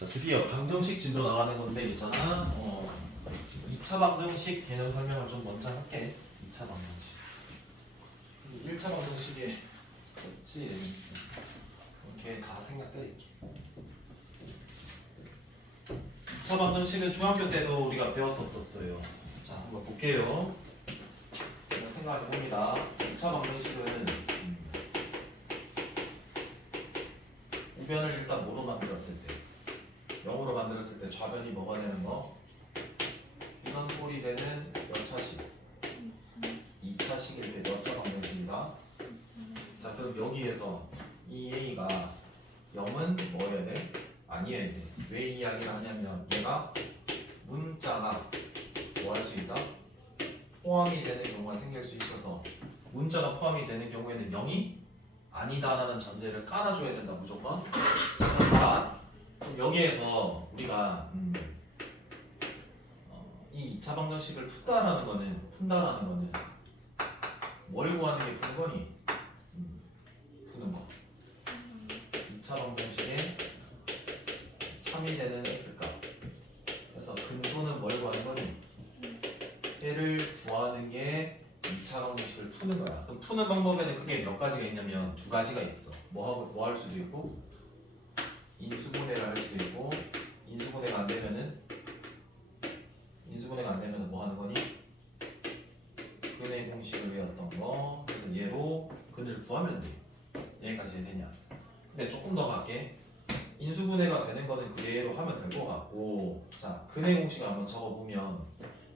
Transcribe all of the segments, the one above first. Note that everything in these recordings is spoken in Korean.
자, 드디어 방정식 진도 나가는 건데 있잖아. 지금 2차 방정식 개념 설명을 좀 먼저 할게. 2차 방정식. 1차 방정식에 없지. 이렇게 다 생각해야지. 2차 방정식은 중학교 때도 우리가 배웠었어요. 자, 한번 볼게요. 제가 생각해 봅니다. 2차 방정식은 우변을 일단 뭐로 만들었을 때? 0으로 만들었을 때 좌변이 뭐가 되는 거? 이런 꼴이 되는 여차식. 2차식일 때 여차 방정식이다. 자, 그럼 여기에서 이 a가 0은 뭐여야 돼? 아니어야 돼. 왜 이 이야기를 하냐면 얘가 문자가 뭐 할 수 있다? 포함이 되는 경우가 생길 수 있어서 문자가 포함이 되는 경우에는 0이 아니다라는 전제를 깔아줘야 된다 무조건. 자, 그럼 여기에서 우리가 이 2차 방정식을 푼다라는 거는 뭘 구하는 게 푸는 거니? 푸는 거. 2차 방정식에 참이 되는 x값. 그래서 근소는 뭘 구하는 거니? 얘를 구하는 게 2차 방정식을 푸는 거야. 그럼 푸는 방법에는 크게 몇 가지가 있냐면 두 가지가 있어. 뭐 할 수도 있고 인수분해를 할 수도 있고 인수분해가 안 되면은 뭐 하는 거니? 근의 공식을 외웠던 거. 그래서 얘로 근을 구하면 돼. 여기까지 해되냐? 근데 조금 더 갈게. 인수분해가 되는 거는 그대로 하면 될 것 같고, 자, 근의 공식을 한번 적어보면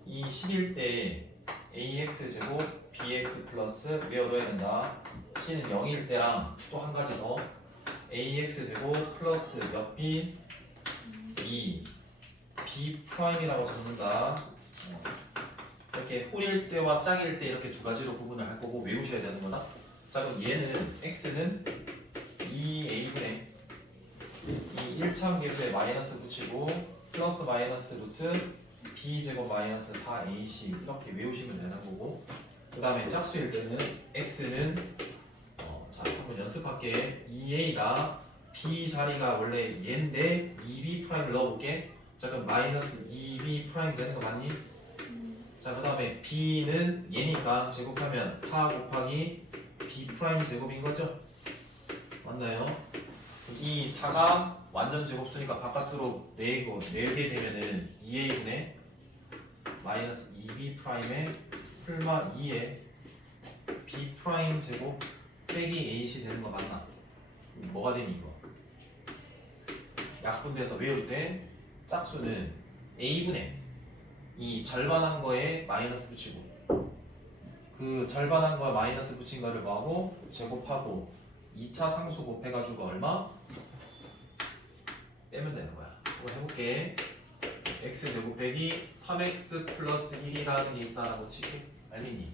이 식일 때 ax 제곱 bx 플러스 외워둬야 된다. c는 0일 때랑 또 한 가지 더 ax 제곱 플러스 몇 b 2 b 프라임이라고 적는다. 이렇게 홀일 때와 짝일 때 이렇게 두 가지로 구분을 할 거고 외우셔야 되는 거다. 자, 그럼 얘는 x는 2a분의 이 1차 계수에 마이너스 붙이고 플러스 마이너스 루트 b제곱 마이너스 4ac 이렇게 외우시면 되는 거고, 그 다음에 짝수일 때는 x는 자, 한번 연습할게. 2a다. b 자리가 원래 얘인데 2b 프라임을 넣어볼게. 자, 그럼 마이너스 2b 프라임 되는 거 맞니? 자, 그 다음에 b는 얘니까 제곱하면 4 곱하기 b 프라임 제곱인 거죠? 맞나요? 이 4가 완전 제곱수니까 바깥으로 내게 되면은 2a분의 마이너스 2b 프라임의 풀마 2에 b 프라임 제곱 빼기 ac 되는 거 맞나? 뭐가 되니 이거? 약분돼서 외울 때 짝수는 a분의 이 절반한 거에 마이너스 붙이고 그 절반한 거에 마이너스 붙인 거를 뭐하고 제곱하고 2차 상수 곱해가지고 얼마? 빼면 되는 거야. 이거 해볼게. x제곱 빼기 3x 플러스 1이라는 게 있다라고 치게 알리니?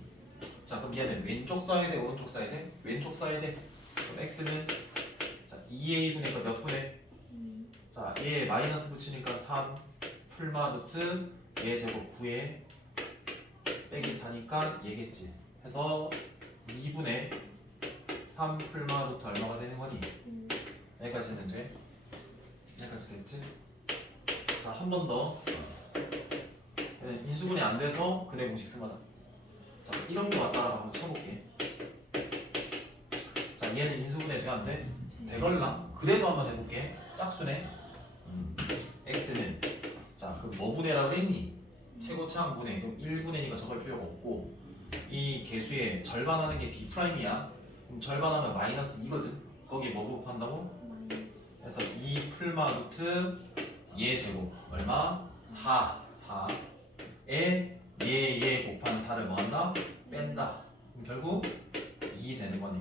자, 그럼 얘는 왼쪽 써야 돼? 오른쪽 써야 돼? 왼쪽 써야 돼. 그럼 x는 자 2a분의 몇 분의? 자, 얘에 마이너스 붙이니까 3 풀마 루트 얘 제곱 9에 빼기 4니까 얘겠지. 해서 2분의 3 풀마 루트 얼마가 되는 거니? 여기까지 하면 돼. 여기까지 됐지? 자, 한 번 더. 인수분해 안 돼서 근의 공식 쓰마다. 자, 이런 거 갖다가 한번 쳐볼게. 자, 얘는 인수분해 돼 안 돼? 되걸라? 그래도 한번 해볼게. 짝수네. x는 자, 그럼 뭐 분해라 그랬니? 최고차항 분해. 그럼 1분해니까 적을 필요가 없고 이 개수의 절반하는 게 b 프라임이야. 그럼 절반하면 마이너스 2거든. 거기에 뭐 곱한다고? 그래서 2 풀마 루트 얘 제곱 얼마? 4에 얘 곱한 4를 뭐한다? 뺀다. 그럼 결국 2 되는 거네.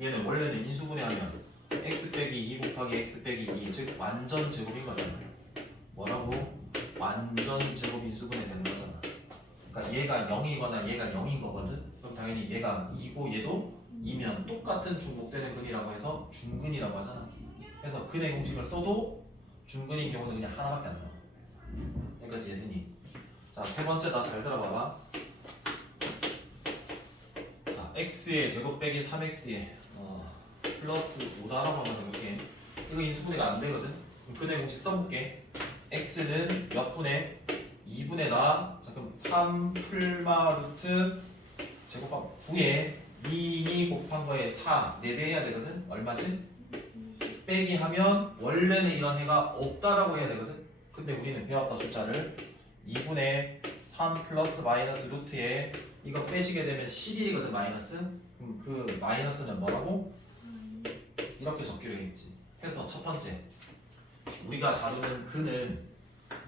얘는 원래는 인수분해하면 x 빼기 2 곱하기 x 빼기 2 즉 완전 제곱인 거잖아. 뭐라고? 완전 제곱 인수분해 되는 거잖아. 그러니까 얘가 0이거나 얘가 0인 거거든. 그럼 당연히 얘가 2고 얘도 2면 똑같은 중복되는 근이라고 해서 중근이라고 하잖아. 그래서 근의 공식을 써도 중근인 경우는 그냥 하나밖에 안 나와. 여기까지 얘들이. 자, 세 번째 다 잘 들어봐봐. 자, x의 제곱 빼기 3x의 플러스 5다라고 하면 이렇게 이거 인수분해가 안 되거든. 근의 공식 써볼게. x는 몇 분의 2분의 나 잠깐 3 풀마 루트 제곱하면 9에 2 곱한 거에 4 4배 해야 되거든. 얼마지? 빼기 하면 원래는 이런 해가 없다라고 해야 되거든. 근데 우리는 배웠다 숫자를 2분의 3 플러스 마이너스 루트에 이거 빼시게 되면 11이거든 마이너스. 그럼 그 마이너스는 뭐라고? 이렇게 적기로 했지. 해서 첫 번째 우리가 다루는 근은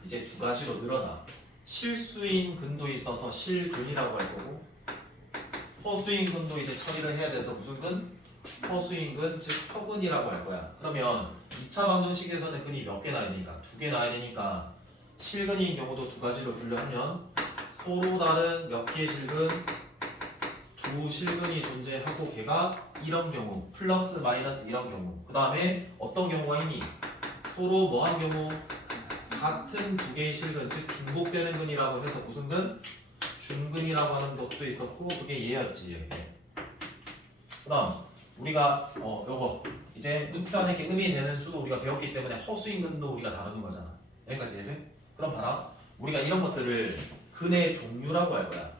이제 두 가지로 늘어나. 실수인 근도 있어서 실근이라고 할 거고 허수인 근도 이제 처리를 해야 돼서 무슨 근? 허수인 근, 즉 허근이라고 할 거야. 그러면 2차 방정식에서는 근이 몇 개 나야 되니까? 2개 나야 되니까 실근인 경우도 두 가지로 분류하면 서로 다른 몇 개의 실근? 두 실근이 존재하고 걔가 이런 경우 플러스 마이너스 이런 경우 그 다음에 어떤 경우가 있니? 서로 뭐한 경우? 같은 두 개의 실근 즉 중복되는 근이라고 해서 무슨 근? 중근이라고 하는 것도 있었고 그게 얘였지. 그 다음 우리가 요거 이제 루트 안에 이렇게 음이 되는 수도 우리가 배웠기 때문에 허수인 근도 우리가 다루는 거잖아. 여기까지 이해돼? 그럼 봐라 우리가 이런 것들을 근의 종류라고 할 거야.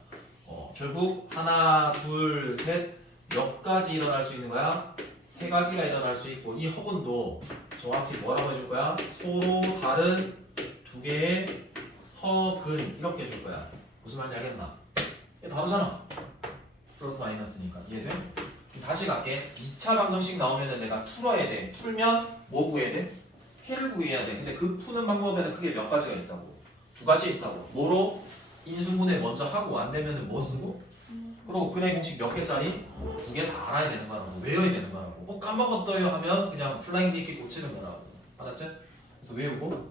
결국 하나 둘 셋 몇 가지 일어날 수 있는 거야? 세 가지가 일어날 수 있고 이 허근도 정확히 뭐라고 해줄 거야? 서로 다른 두 개의 허근 이렇게 해줄 거야. 무슨 말인지 알겠나? 다르잖아. 플러스 마이너스니까 이해돼? 다시 갈게. 2차 방정식 나오면은 내가 풀어야 돼. 풀면 뭐 구해야 돼? 해를 구해야 돼. 근데 그 푸는 방법에는 크게 몇 가지가 있다고. 두 가지 있다고. 뭐로? 인수분해 먼저 하고 안 되면은 뭐 쓰고? 그리고 근의 공식 몇 개짜리? 두 개 다 알아야 되는 거라고. 외워야 되는 거라고. 까먹었어요 하면 그냥 플라잉 디키 고치는 거라고. 알았지? 그래서 외우고.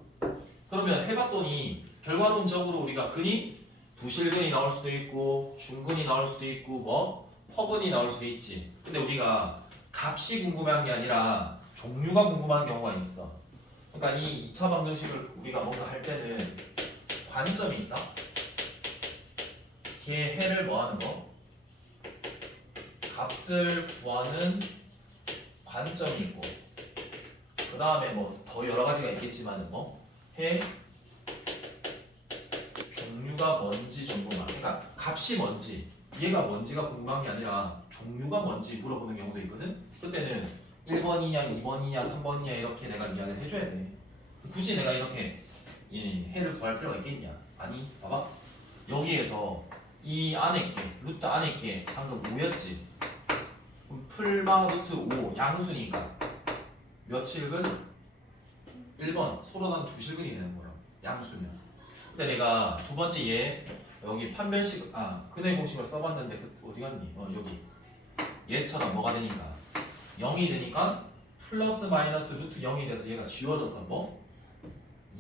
그러면 해봤더니 결과론적으로 우리가 근이 두실근이 나올 수도 있고 중근이 나올 수도 있고 뭐 허근이 나올 수도 있지. 근데 우리가 값이 궁금한 게 아니라 종류가 궁금한 경우가 있어. 그러니까 이 2차 방정식을 우리가 뭔가 할 때는 관점이 있다. 걔 해를 뭐 하는 거? 값을 구하는 관점이 있고 그 다음에 뭐 더 여러 가지가 있겠지만 뭐 해 종류가 뭔지 정도만. 그러니까 값이 뭔지 얘가 뭔지가 궁금한 게 아니라 종류가 뭔지 물어보는 경우도 있거든. 그때는 1번이냐 2번이냐 3번이냐 이렇게 내가 이야기를 해줘야 돼. 굳이 내가 이렇게 이 해를 구할 필요가 있겠냐? 아니 봐봐 여기에서 이 안에 게 루트 안에 게 방금 5였지. 그럼 풀마 루트 5 양수니까 몇 실근? 1번 서로 다른 두 실근이 되는 거야 양수면. 근데 내가 두 번째 얘 여기 판별식 근의 공식을 써봤는데 어디 갔니? 여기 얘처럼 뭐가 되니까 0이 되니까 플러스 마이너스 루트 0이 돼서 얘가 지워져서 뭐?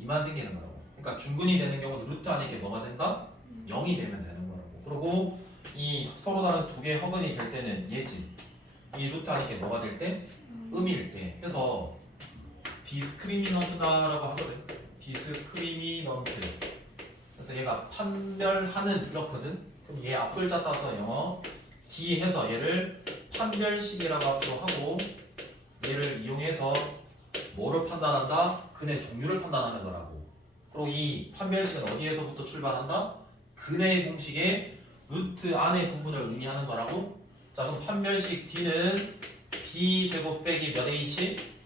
2만 생기는 거라고. 그러니까 중근이 되는 경우도 루트 안에 게 뭐가 된다? 0이 되면 되는 거라고. 그리고 이 서로 다른 두 개의 허근이 될 때는 얘지. 이 루트 안에 게 뭐가 될 때? 음일 때 해서 디스크리미넌트다라고 하거든. 디스크리미넌트. 그래서 얘가 판별하는 이렇거든. 그럼 얘 앞글자 따서 영어 D 해서 얘를 판별식이라고 하고 얘를 이용해서 뭐를 판단한다? 근의 종류를 판단하는 거라고. 그리고 이 판별식은 어디에서부터 출발한다? 근의 공식의 루트 안의 부분을 의미하는 거라고. 자 그럼 판별식 D는 B제곱 빼기 몇 A씩?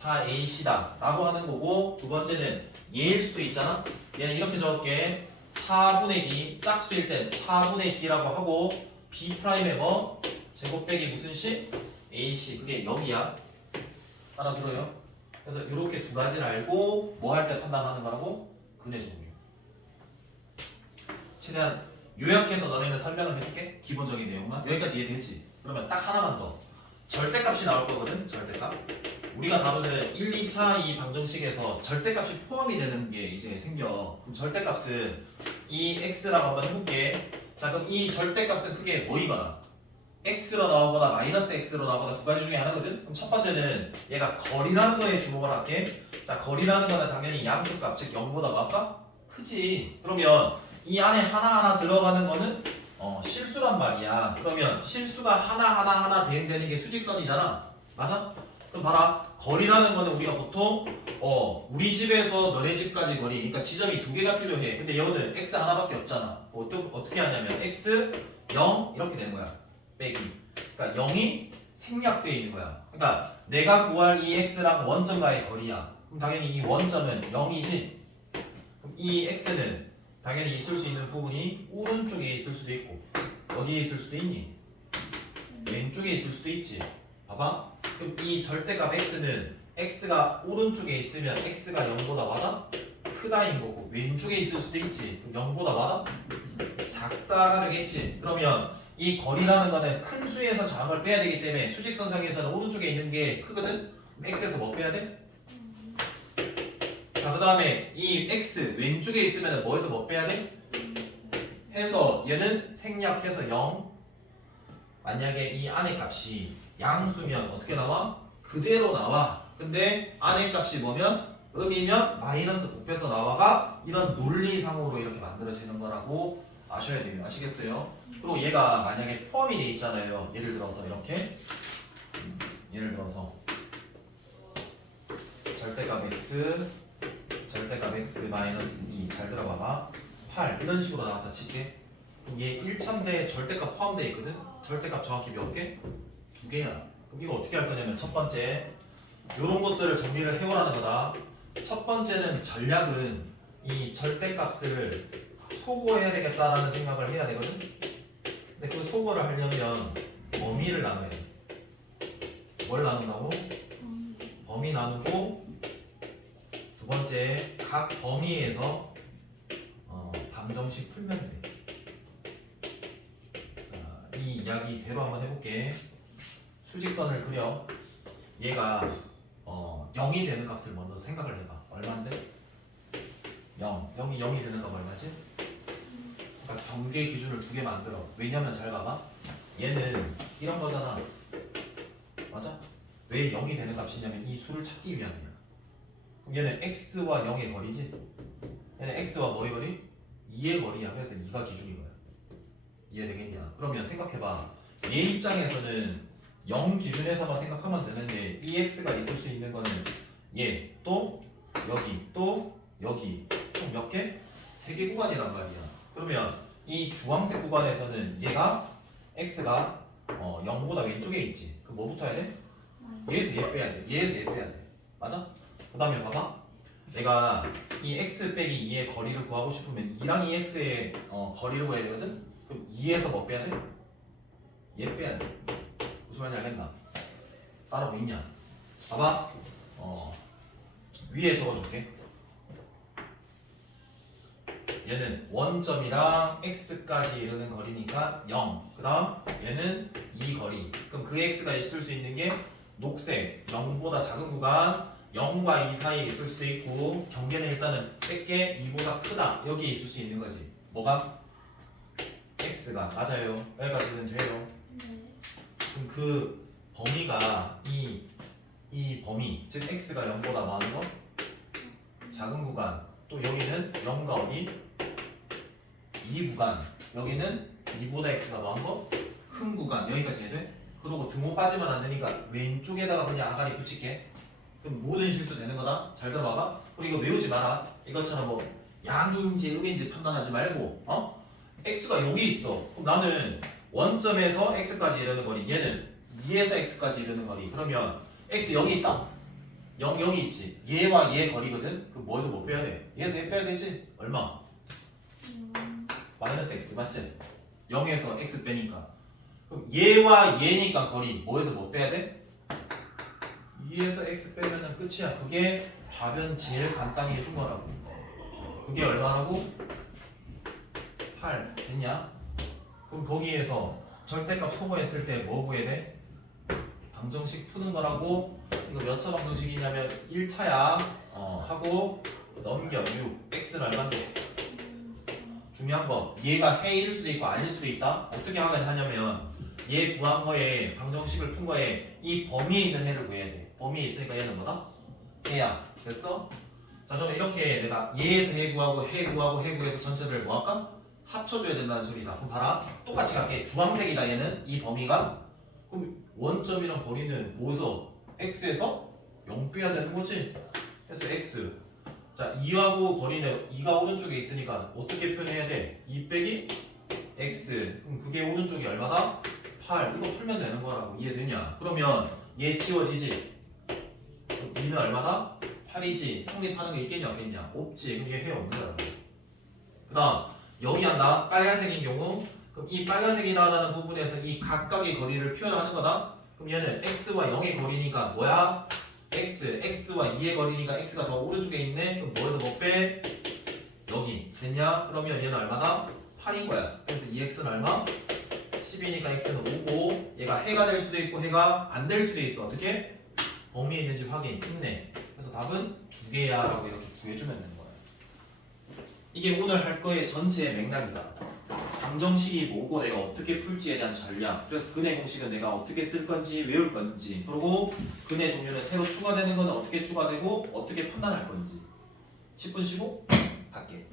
4ac다 라고 하는 거고 두 번째는 얘일 수도 있잖아. 얘는 이렇게 적을게. 4분의 d 짝수일 땐 4분의 d라고 하고 b'의 뭐? 제곱 빼기 무슨 식? ac 그게 0이야. 알아들어요? 그래서 이렇게 두 가지를 알고 뭐 할 때 판단하는 거라고? 근의 종류. 최대한 요약해서 너네는 설명을 해줄게. 기본적인 내용만 여기까지 이해되지? 그러면 딱 하나만 더 절대값이 나올 거거든. 절대값. 우리가 다루는 1, 2차 이 방정식에서 절대값이 포함이 되는 게 이제 생겨. 그럼 절대값은 이 x라고 한번 해볼게. 자 그럼 이 절대값은 크게 뭐이거나 x로 나오거나 마이너스 x로 나오거나 두 가지 중에 하나거든. 그럼 첫 번째는 얘가 거리라는 거에 주목을 할게. 자 거리라는 거는 당연히 양수값 즉 0보다 뭐할까? 크지. 그러면 이 안에 하나하나 들어가는 거는 실수란 말이야. 그러면 실수가 하나하나 대응되는 게 수직선이잖아. 맞아? 그럼 봐라. 거리라는 거는 우리가 보통 우리 집에서 너네 집까지 거리, 그러니까 지점이 두 개가 필요해. 근데 여기는 x 하나밖에 없잖아. 어떻게 하냐면 x 0 이렇게 되는 거야. 빼기. 그러니까 0이 생략되어 있는 거야. 그러니까 내가 구할 이 x랑 원점과의 거리야. 그럼 당연히 이 원점은 0이지. 그럼 이 x는 당연히 있을 수 있는 부분이 오른쪽에 있을 수도 있고 어디에 있을 수도 있니? 왼쪽에 있을 수도 있지. 봐봐. 그럼 이 절대값 x는 x가 오른쪽에 있으면 x가 0보다 뭐다? 크다인 거고 왼쪽에 있을 수도 있지. 그럼 0보다 뭐다? 작다가 되겠지. 그러면 이 거리라는 거는 큰 수에서 작은 빼야 되기 때문에 수직선상에서는 오른쪽에 있는 게 크거든? 그럼 x에서 뭐 빼야 돼? 자, 그 다음에 이 x 왼쪽에 있으면 뭐에서 뭐 빼야 돼? 해서 얘는 생략해서 0. 만약에 이 안의 값이 양수면 어떻게 나와? 그대로 나와. 근데 안의 값이 뭐면? 음이면 마이너스 곱해서 나와가 이런 논리상으로 이렇게 만들어지는 거라고 아셔야 돼요. 아시겠어요? 그리고 얘가 만약에 포함이 돼 있잖아요. 예를 들어서 이렇게 예를 들어서 절대값 x 마이너스 2 잘 들어봐봐. 8 이런 식으로 나왔다 칠게. 그럼 얘 1차인데 절대값 포함되어 있거든? 절대값 정확히 몇 개? 2개야. 그럼 이거 어떻게 할 거냐면 첫 번째 요런 것들을 정리를 해오라는 거다. 첫 번째는 전략은 이 절대값을 소거해야 되겠다라는 생각을 해야 되거든? 근데 그 소거를 하려면 범위를 나눠야 돼. 뭘 나눈다고? 범위 나누고 두 번째 각 범위에서 방정식 풀면 돼. 자, 이 이야기대로 한번 해볼게. 수직선을 그려. 얘가 0이 되는 값을 먼저 생각을 해봐. 얼마인데? 0. 0이 되는 값 얼마지? 그러니까 경계 기준을 두 개 만들어. 왜냐면 잘 봐봐. 얘는 이런 거잖아. 맞아? 왜 0이 되는 값이냐면 이 수를 찾기 위함이야. 그럼 얘는 x와 0의 거리지? 얘는 x와 뭐의 거리? 2의 거리야. 그래서 2가 기준인 거야. 이해되겠냐? 그러면 생각해봐. 얘 입장에서는 0 기준에서만 생각하면 되는데 이 x가 있을 수 있는 거는 얘, 또 여기, 또 여기 총 몇 개? 3개 구간이란 말이야. 그러면 이 주황색 구간에서는 얘가 x가 0보다 왼쪽에 있지. 그럼 뭐부터 해야 돼? 얘에서 얘 빼야 돼. 얘에서 얘 빼야 돼. 맞아? 그 다음에 봐봐. 내가 이 x 빼기 2의 거리를 구하고 싶으면 2랑 2x의 거리를 구해야 되거든? 그럼 2에서 뭐 빼야 돼? 얘 빼야 돼. 무슨 말인지 알겠나? 따라 보이냐? 봐봐. 위에 적어줄게. 얘는 원점이랑 x까지 이르는 거리니까 0. 그 다음 얘는 이 거리. 그럼 그 x가 있을 수 있는 게 녹색 0보다 작은 구간 0과 2 사이에 있을 수도 있고 경계는 일단은 뺄게 2보다 크다. 여기에 있을 수 있는 거지. 뭐가? x가. 맞아요. 여기까지는 돼요. 그럼 그 범위가 이 범위 즉 x가 0보다 많은 거 작은 구간 또 여기는 0과 어디? 이 구간 여기는 2보다 x가 많은 거 큰 구간 여기까지 해야 돼? 그리고 등호 빠지면 안 되니까 왼쪽에다가 그냥 아가리 붙일게. 그럼 모든 실수 되는 거다. 잘 들어봐봐. 그리고 이거 외우지 마라. 이것처럼 뭐 양인지 음인지 판단하지 말고 x가 여기 있어. 그럼 나는 원점에서 x까지 이르는 거리 얘는 2에서 x까지 이르는 거리. 그러면 x 여기 있다. 0 여기 있지. 얘와 얘 거리거든. 그럼 뭐에서 뭐 빼야 돼? 얘에서 얘 빼야 되지. 얼마? 마이너스 x 맞지? 0에서 x 빼니까. 그럼 얘와 얘니까 거리 뭐에서 뭐 빼야 돼? 2에서 x 빼면은 끝이야. 그게 좌변 제일 간단히 해준 거라고. 그게 얼마라고? 8 됐냐? 그럼 거기에서 절대값 소거했을 때 뭐 구해야 돼? 방정식 푸는 거라고. 이거 몇 차 방정식이냐면 1차야. 하고 넘겨 6. x는 얼마인데? 중요한 거 얘가 해일 수도 있고 아닐 수도 있다. 어떻게 하냐면 얘 구한 거에 방정식을 푼 거에 이 범위에 있는 해를 구해야 돼. 범위에 있으니까 얘는 뭐다? 해야. 됐어? 자 그러면 이렇게 내가 얘에서 해 구하고 해 구하고 해 구해서 전체를 뭐 할까? 합쳐줘야 된다는 소리다. 그럼 봐라. 똑같이 갈게. 주황색이다 얘는 이 범위가. 그럼 원점이랑 거리는 뭐에서 x에서 0 빼야 되는 거지. 그래서 x. 자, 2하고 거리는 2가 오른쪽에 있으니까 어떻게 표현해야 돼? 2 빼기 x. 그럼 그게 오른쪽이 얼마다? 8. 이거 풀면 되는 거라고. 이해되냐? 그러면 얘 지워지지? 2는 얼마다? 8이지. 성립하는 게 있겠냐 없겠냐? 없지. 그럼 얘 해 없는 거라고. 그 다음 여기 한다. 빨간색인 경우 그럼 이 빨간색이 나타나는 부분에서 이 각각의 거리를 표현하는 거다. 그럼 얘는 x와 0의 거리니까 뭐야? x와 2의 거리니까 x가 더 오른쪽에 있네. 그럼 뭐에서 뭐 빼? 여기 됐냐? 그러면 얘는 얼마다? 8인 거야. 그래서 2x는 얼마? 10이니까 x는 5고 얘가 해가 될 수도 있고 해가 안 될 수도 있어. 어떻게? 범위에 있는지 확인. 끝내. 그래서 답은 2개야 라고 이렇게 구해주면 되는 거야. 이게 오늘 할 거의 전체의 맥락이다. 방정식이 뭐고 내가 어떻게 풀지에 대한 전략. 그래서 근의 공식은 내가 어떻게 쓸 건지 외울 건지, 그리고 근의 종류는 새로 추가되는 거는 어떻게 추가되고 어떻게 판단할 건지. 10분 쉬고 갈게.